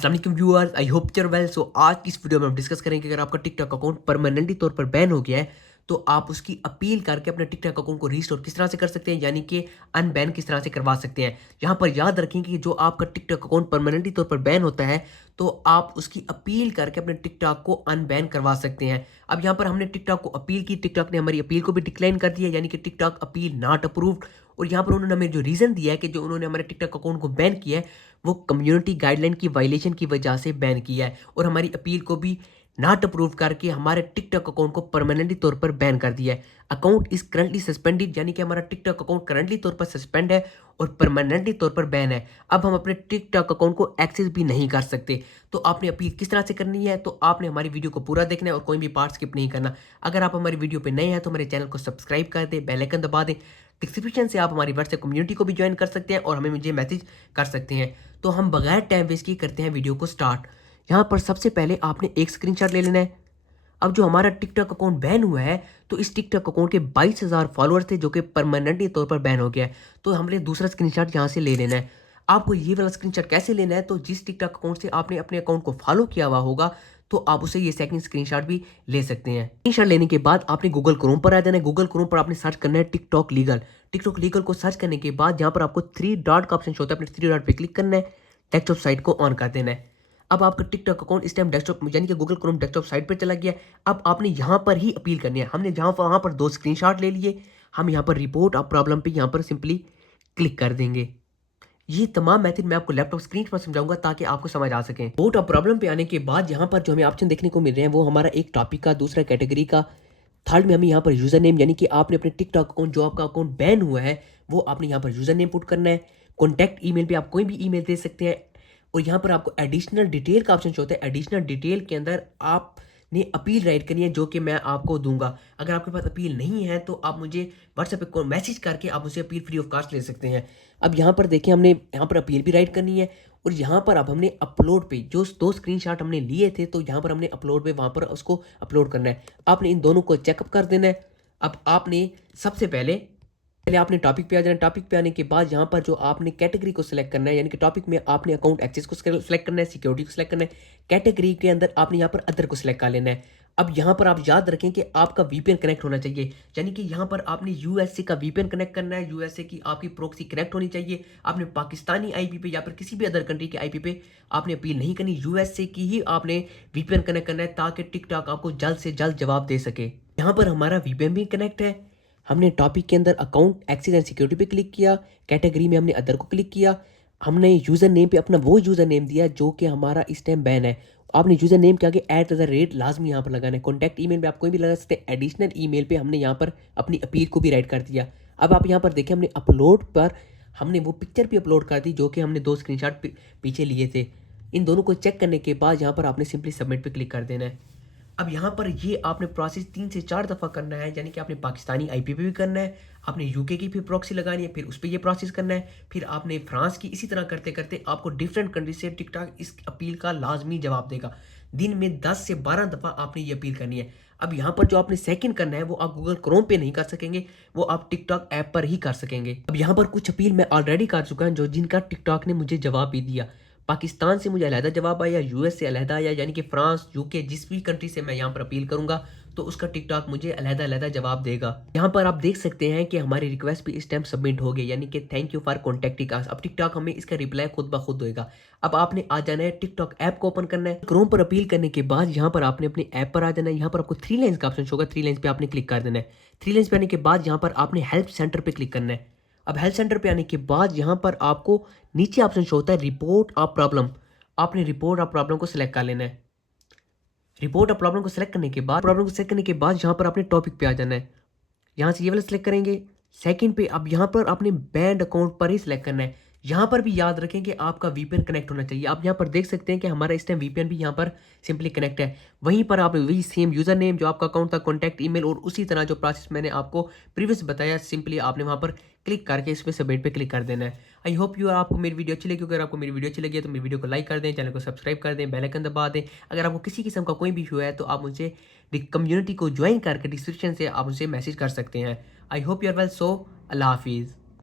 अस्सलाम viewers, I hope you're well. So आज की इस वीडियो में हम डिस्कस करेंगे कि अगर आपका टिकटॉक अकाउंट परमानेंटली तौर पर बैन हो गया है तो आप उसकी अपील करके अपने टिकटॉक अकाउंट को रीस्टोर किस तरह से कर सकते हैं, यानी कि अनबैन किस तरह से करवा सकते हैं। यहाँ पर याद रखें कि जो आपका टिकटॉक अकाउंट परमानेंटली तौर पर बैन होता है तो आप उसकी अपील करके अपने टिकटॉक को अनबैन करवा सकते हैं। अब यहाँ पर हमने टिकटॉक को अपील की, टिकटॉक ने हमारी अपील को भी डिक्लाइन कर दिया, यानी कि टिकटॉक अपील नॉट अप्रूव्ड। और यहाँ पर उन्होंने हमें जो रीज़न दिया है कि जो उन्होंने हमारे टिकटॉक अकाउंट को बैन किया है वो कम्युनिटी गाइडलाइन की वायलेशन की वजह से बैन किया है और हमारी अपील को भी नॉट अप्रूव करके हमारे टिकटॉक अकाउंट को परमानेंटली तौर पर बैन कर दिया है। अकाउंट इज करंटली सस्पेंडेड, यानी कि हमारा टिकटॉक अकाउंट करंटली तौर पर सस्पेंड है और परमानेंटली तौर पर बैन है। अब हम अपने टिकटॉक अकाउंट को एक्सेस भी नहीं कर सकते। तो आपने अपील किस तरह से करनी है, तो आपने हमारी वीडियो को पूरा देखना है और कोई भी पार्ट स्किप नहीं करना। अगर आप हमारी वीडियो पे नए हैं तो हमारे चैनल को सब्सक्राइब कर दें, बेल आइकन दबा दें। डिस्क्रिप्शन से आप हमारी व्हाट्सएप कम्युनिटी को भी ज्वाइन कर सकते हैं और हमें मुझे मैसेज कर सकते हैं। तो हम बगैर टाइम वेस्ट किए करते हैं वीडियो को स्टार्ट। यहाँ पर सबसे पहले आपने एक स्क्रीनशॉट ले लेना है। अब जो हमारा टिकटॉक अकाउंट बैन हुआ है तो इस टिकटॉक अकाउंट के 22,000 फॉलोअर्स थे जो कि परमानेंटली तौर पर बैन हो गया है। तो हमने दूसरा स्क्रीनशॉट यहाँ से ले लेना है। आपको ये वाला स्क्रीनशॉट कैसे लेना है, तो जिस टिकटॉक अकाउंट से आपने अपने अकाउंट को फॉलो किया हुआ होगा तो आप उसे ये सेकंड स्क्रीनशॉट भी ले सकते हैं। स्क्रीनशॉट लेने के बाद आपने गूगल क्रोम पर आ जाना है। गूगल क्रोम पर आपने सर्च करना है टिकटॉक लीगल। टिकटॉक लीगल को सर्च करने के बाद यहाँ पर आपको थ्री डॉट का ऑप्शन होता है, अपने थ्री डॉट पे क्लिक करना है, डेस्कटॉप साइट को ऑन कर देना है। अब आपका टिकटॉक अकाउंट इस टाइम डेस्कटॉप यानी कि गूगल क्रोम डेस्कटॉप साइट पर चला गया। अब आपने यहाँ पर ही अपील करनी है। हमने जहाँ पर वहाँ पर दो स्क्रीनशॉट ले लिए, हम यहाँ पर रिपोर्ट ऑफ प्रॉब्लम पे यहाँ पर सिंपली क्लिक कर देंगे। ये तमाम मेथड मैं आपको लैपटॉप स्क्रीन पर समझाऊंगा ताकि आपको समझ आ सके। रिपोर्ट ऑफ प्रॉब्लम पे आने के बाद यहाँ पर जो हमें ऑप्शन देखने को मिल रहे हैं वो हमारा एक टॉपिक का, दूसरा कैटेगरी का, थर्ड में हमें यहाँ पर यूजर नेम, यानी कि आपने अपने टिकटॉक अकाउंट जो आपका अकाउंट बैन हुआ है वो आपने यहाँ पर यूजर नेम पुट करना है। कॉन्टैक्ट ईमेल पे आप कोई भी ईमेल दे सकते हैं और यहाँ पर आपको एडिशनल डिटेल का ऑप्शन होता है। एडिशनल डिटेल के अंदर आपने अपील राइट करनी है जो कि मैं आपको दूंगा। अगर आपके पास अपील नहीं है तो आप मुझे व्हाट्सएप पे मैसेज करके आप मुझे अपील फ्री ऑफ कॉस्ट ले सकते हैं। अब यहाँ पर देखिए हमने यहाँ पर अपील भी राइट करनी है और यहाँ पर अब हमने अपलोड पे जो दो स्क्रीनशॉट हमने लिए थे तो यहाँ पर हमने अपलोड पे वहाँ पर उसको अपलोड करना है। आपने इन दोनों को चेकअप कर देना है। अब आपने सबसे पहले आपने टॉपिक पे आ जाना। टॉपिक पे आने के बाद यहाँ पर जो आपने कैटेगरी को सिलेक्ट करना है, यानी कि टॉपिक में आपने अकाउंट एक्सेस को सिलेक्ट करना है, सिक्योरिटी को सिलेक्ट करना है। कैटेगरी के अंदर आपने यहाँ पर अदर को सिलेक्ट कर लेना है। अब यहाँ पर आप याद रखें कि आपका वीपीएन कनेक्ट होना चाहिए, यानी कि यहाँ पर आपने यूएसए का वीपीएन कनेक्ट करना है। यूएसए की आपकी प्रॉक्सी कनेक्ट होनी चाहिए। आपने पाकिस्तानी आईपी पे या फिर किसी भी अदर कंट्री के आईपी पे आपने अपील नहीं करनी, यूएसए की ही आपने वीपीएन कनेक्ट करना है ताकि टिकटॉक आपको जल्द से जल्द जवाब दे सके। यहाँ पर हमारा वीपीएन भी कनेक्ट है। हमने टॉपिक के अंदर अकाउंट एक्सेस एंड सिक्योरिटी पे क्लिक किया, कैटेगरी में हमने अदर को क्लिक किया। हमने यूज़र नेम पे अपना वो यूज़र नेम दिया जो कि हमारा इस टाइम बैन है। आपने यूज़र नेम के आगे @ लाजमी यहाँ पर लगाना है। कॉन्टैक्ट ईमेल पे आप कोई भी लगा सकते हैं। एडिशनल ईमेल पे हमने यहाँ पर अपनी अपील को भी राइट कर दिया। अब आप यहाँ पर देखिए हमने अपलोड पर हमने वो पिक्चर भी अपलोड कर दी जो कि हमने दो स्क्रीनशॉट पीछे लिए थे। इन दोनों को चेक करने के बाद यहाँ पर आपने सिंपली सबमिट पे क्लिक कर देना है। अब यहाँ पर ये आपने प्रोसेस 3 से 4 दफ़ा करना है, यानी कि आपने पाकिस्तानी आईपी पे भी करना है, आपने यूके की फिर प्रॉक्सी लगानी है, फिर उस पर ये प्रोसेस करना है, फिर आपने फ्रांस की। इसी तरह करते करते आपको डिफरेंट कंट्री से टिकटॉक इस अपील का लाजमी जवाब देगा। दिन में 10 से 12 दफ़ा आपने ये अपील करनी है। अब यहाँ पर जो आपने सेकंड करना है वो आप गूगल क्रोम पे नहीं कर सकेंगे, वो आप टिकटॉक ऐप पर ही कर सकेंगे। अब यहाँ पर कुछ अपील मैं ऑलरेडी कर चुका हूँ जो जिनका टिकटॉक ने मुझे जवाब भी दिया। पाकिस्तान से मुझे अलहदा जवाब आया, यूएस से अलहदा आया, यानी कि फ्रांस, यूके, जिस भी कंट्री से मैं यहाँ पर अपील करूंगा तो उसका टिकटॉक मुझे अलहदा अलहदा जवाब देगा। यहाँ पर आप देख सकते हैं कि हमारी रिक्वेस्ट भी इस टाइम सबमिट हो गई, यानी कि थैंक यू फॉर कॉन्टैक्टिंग अस। अब टिकटॉक हमें इसका रिप्लाई खुद ब खुद होगा। अब आपने आ जाना है, टिकटॉक ऐप को ओपन करना है। क्रोम पर अपील करने के बाद यहाँ पर आपने अपने ऐप पर आ जाना है। यहाँ पर आपको थ्री लाइन्स का ऑप्शन होगा, थ्री लाइन्स पे आपने क्लिक कर देना है। थ्री लाइन्स पे आने के बाद यहाँ पर आपने हेल्प सेंटर पे क्लिक करना है। अब हेल्प सेंटर पे आने के बाद यहाँ पर आपको नीचे ऑप्शन शो होता है रिपोर्ट ऑफ प्रॉब्लम। आपने रिपोर्ट ऑफ प्रॉब्लम को सिलेक्ट कर लेना है। रिपोर्ट ऑफ प्रॉब्लम को सिलेक्ट करने के बाद यहाँ पर आपने टॉपिक पे आ जाना है। यहाँ से ये वाला सिलेक्ट करेंगे। सेकंड पे अब यहाँ पर आपने बैंड अकाउंट पर ही सिलेक्ट करना है। यहाँ पर भी याद रखें कि आपका वीपीएन कनेक्ट होना चाहिए। आप यहाँ पर देख सकते हैं कि हमारा इस टाइम वीपीएन भी यहाँ पर सिंपली कनेक्ट है। वहीं पर आप वही सेम यूज़र नेम जो आपका अकाउंट था, कॉन्टैक्ट ईमेल और उसी तरह जो प्रोसेस मैंने आपको प्रीवियस बताया, सिंपली आपने वहाँ पर क्लिक करके इस पर सबमिट पे क्लिक कर देना है। आई होप यू आपको मेरी वीडियो अच्छी लगी। अगर आपको मेरी वीडियो अच्छी लगी है तो मेरी वीडियो को लाइक कर दें, चैनल को सब्सक्राइब कर दें, बेल आइकन दबा दें। अगर आपको किसी किस्म का कोई भी इशू है तो आप मुझे कम्युनिटी को ज्वाइन करके डिस्क्रिप्शन से आप मुझे मैसेज कर सकते हैं। I hope you are well. So अल्लाह हाफिज़।